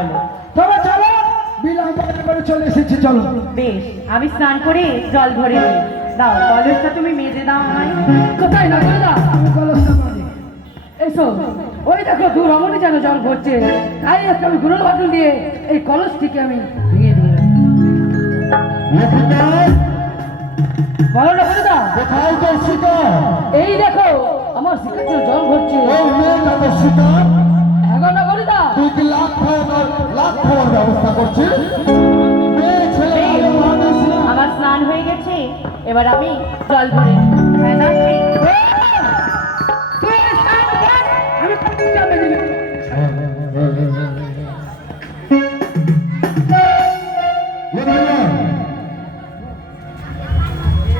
চলো তবে চলো, বিলম্ব করে চলে এসেছি, চলো। বেশ, আমি স্নান করে জল ভরে নিই। দাও, কলসটা তুমি মেজে দাও আমায়। কোথায় না দাদা, আমি কলসটা মারি। এসো, ওই দেখো দূর রমণী যেন জল ভরছে, তাই একটু আমি গুরুল বাটুল দিয়ে এই কলসটিকে আমি ভেঙে দিলাম। বলো না দাদা, কোথায় তোর সীতা? এই দেখো আমার শিকার জল ভরছে। ওই মেয়েটা তোর সীতা? এখন না বলি দা, তুই কি লাখ খাওয়ার ব্যবস্থা করছিস? মেয়ে ছেলে ভালো মানুষ না। আমার স্নান হয়ে গেছে, এবার আমি জল ভরে নিই। হ্যাঁ দাসী, তুই স্নান কর, আমি কলসটা মেজে দিলাম।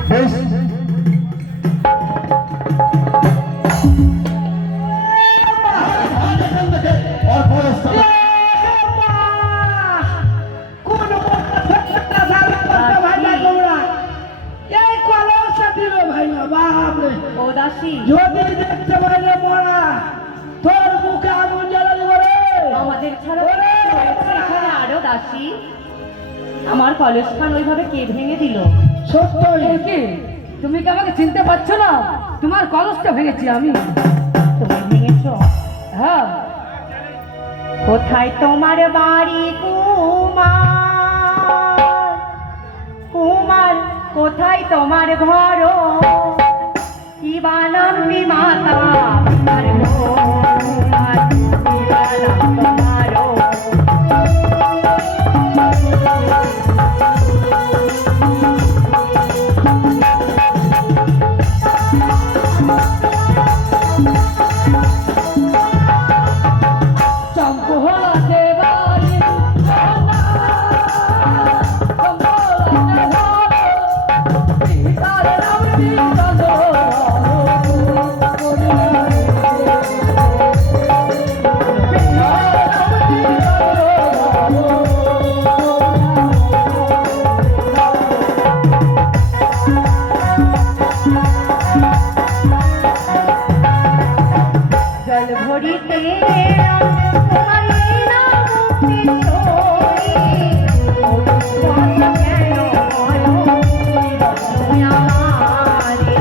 বেশ, ওর খরচটা ও দাসী, যদি দেখতে পাইলে মরা তোর মুখে আগুন জ্বালাবি করে। আমাদের ছাড়া রয়েছে এখানে আরো দাসী। আমার কলসখান ওইভাবে কে ভেঙে দিল? সত্যই কি তুমি কি আমাকে চিনতে পারছো না? তোমার কলসটা ভেঙেছি আমি। তুমি ভেঙেছ? হ্যাঁ, কোথায় তোমার বাড়ি কুমার? কুমার, কোথায় তোমার ঘর? কি বানাম মাতা তোমার গো কুমার, কি বানাম তোমার? চম্পলাতে বাড়ি সোনা, চম্পলাতে ঘর, সীতার রামটি চন্দ্র জল ভরিতে তোমার এই নাম কিশোরী, অনুপম কেন বলো রত্ন আমারে?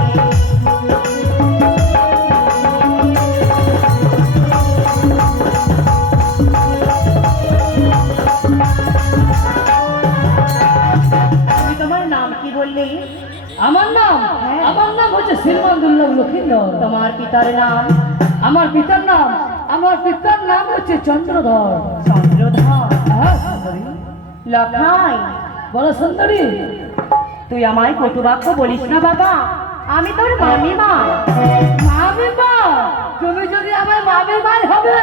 তুমি তোমার নাম কি বললে? আমার নাম হচ্ছে শ্রীমন্দুল্লাহ লক্ষিন্দর। তোমার পিতার নাম? আমার পিতার নাম হচ্ছে চন্দ্রধর। চন্দ্রধর। হ্যাঁ সুন্দরী, লখাই, বলো সুন্দরী। তুই আমায় কটুবাক্য বলিস না বাবা, আমি তোর মামিমা। মামিমা? তুমি যদি আমার মামিমাই হবে,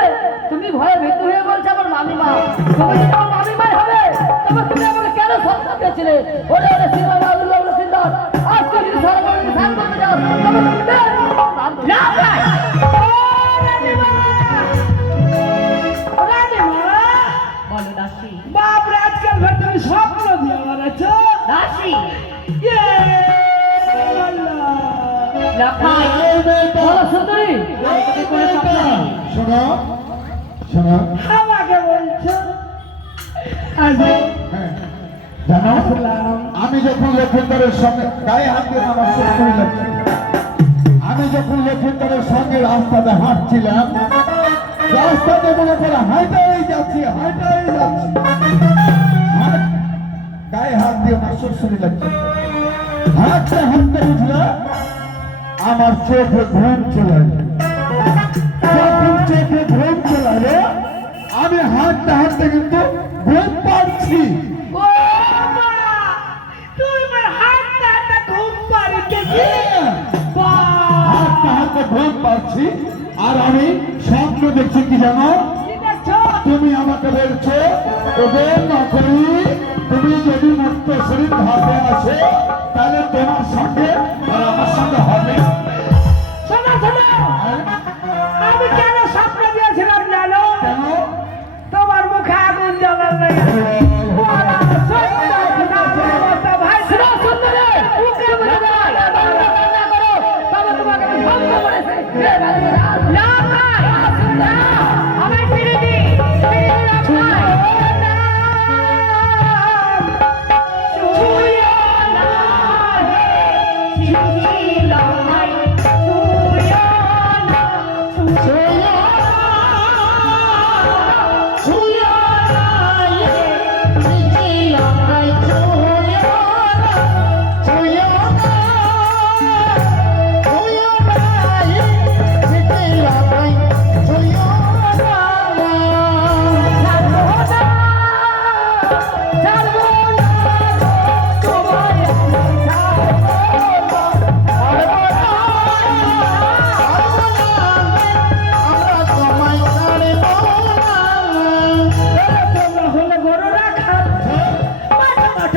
তুমি ভয়ে ভীতু হয়ে বলছো আমার মামিমা। তুমি যদি আমার মামিমাই হবে, তবে তুমি আমাকে কেন সন্তান দিয়েছিলে? ওরে ওরে শ্রীমন্দুল্লাহ লক্ষিন্দর, আজ তুই যদি সর্বমঙ্গল ধ্যান করতে যাও, তবে তুমি লখাই, বলো দাসী। বাপরে, আজকাল ঘর তুমি স্বপ্ন দিয়ে মারাচ্ছো। দাসী, আল্লাহ, লখাই, এই মেয়েটা বলো সুন্দরী। আমি তোকে কোনো স্বপ্ন দিইনি। শোনো, শোনো, আমাকে বলছো আজ হ্যাঁ, জানো আমি যখন লক্ষিন্দরের সঙ্গে গায়ে হাত দিয়ে আমার শ্বশুর লাগছে, আমি যখন লক্ষিন্দরের সঙ্গে রাস্তাতে হাঁটছিলাম, রাস্তাতে মনে করে হাঁটাই যাচ্ছি, গায়ে হাত দিয়ে আমার শ্বশুর লাগছে। হাঁটতে হাঁটতে উঠলে আমার চোখে ঘুম চলে এলো। যখন চোখে ঘুম চলে এলো, আমি হাঁটতে হাঁটতে কিন্তু ঘুম পাচ্ছি। হাঁটতে হাঁটতে ঘুম পাচ্ছি, আর আমি স্বপ্ন দেখছি কি জানো? তুমি আমাকে বলছো, ওদের নকরি, তুমি যদি মুক্ত শরীর হাতে আছে, তাহলে তোমার সঙ্গে আর আমার সঙ্গে হবে। আমি কেন স্বপ্ন দিয়েছিলাম জানো? কেন? তোমার মুখে আগুন জ্বালার লাগে। আমায় ছেড়ে দিন, ছেড়ে দিন লখাই।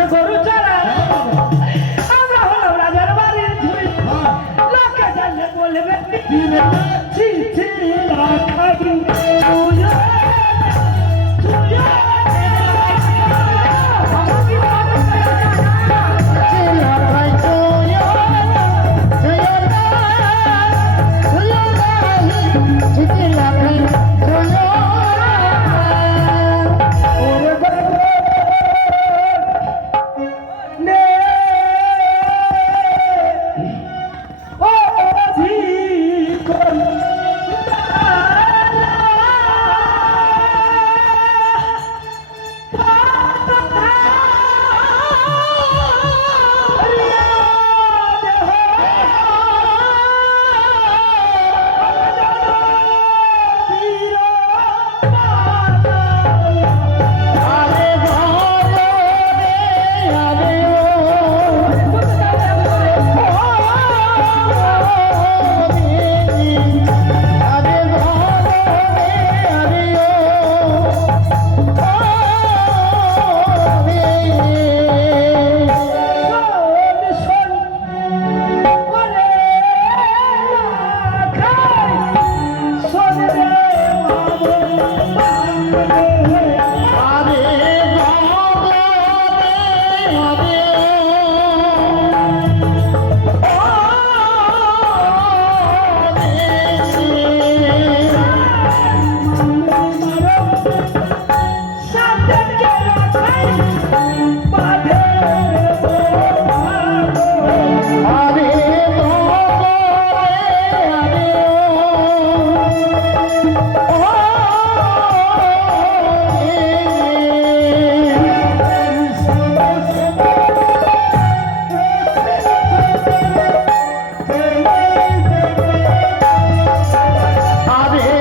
মাঠে গরু চড়ায় আমরা হলাম রাজার বাড়ির ঝুড়ি লোকে জানলে বলবে ছি ছি রাখাবি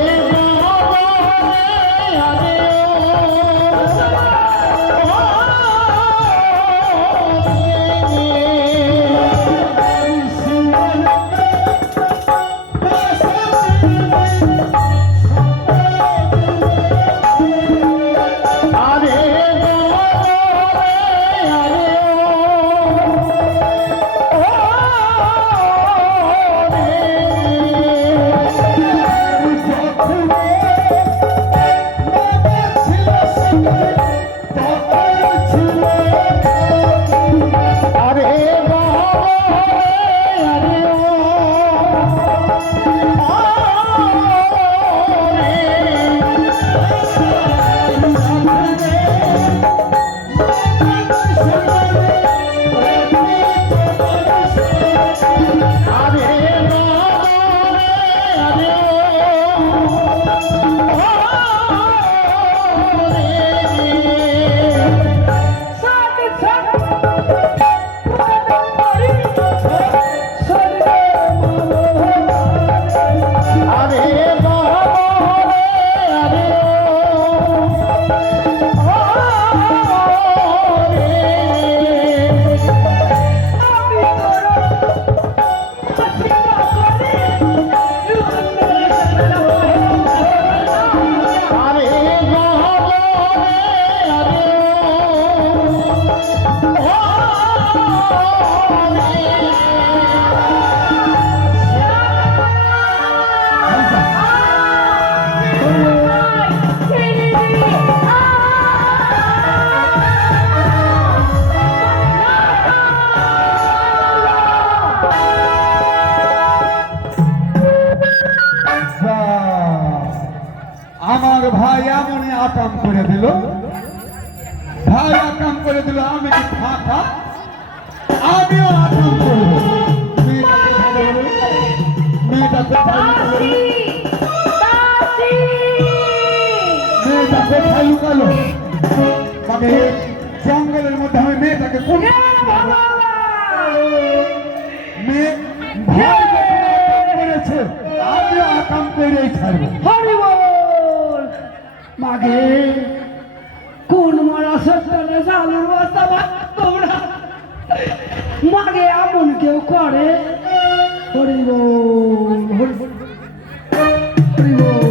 আমার ভাই এমনই আকাম করে দিল, ভাই আকাম করে দিল, আমি কি ফাঁকা? আমিও আকাম করবো। মেয়েটা কোথায় লুকালো? তবে জঙ্গলের মধ্যে আমি মেয়েটাকে মেয়ে ভাই করেছে, আমিও আকাম করেই ছাড়বো। হরি বল মাগে কোন মারা সত্তরে জানুর বস্তা তোমরা মাগে এমন কেউ করে? হরি বল হরি বল হরি বল।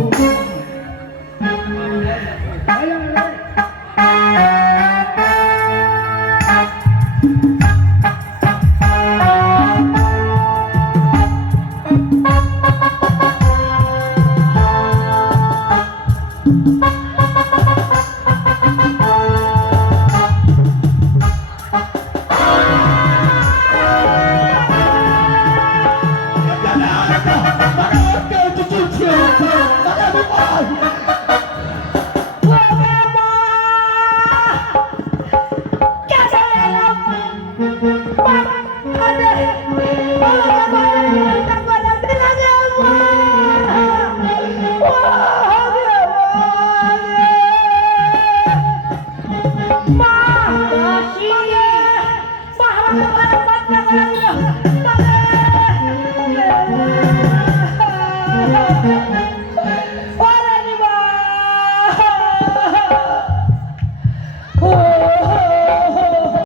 ভাই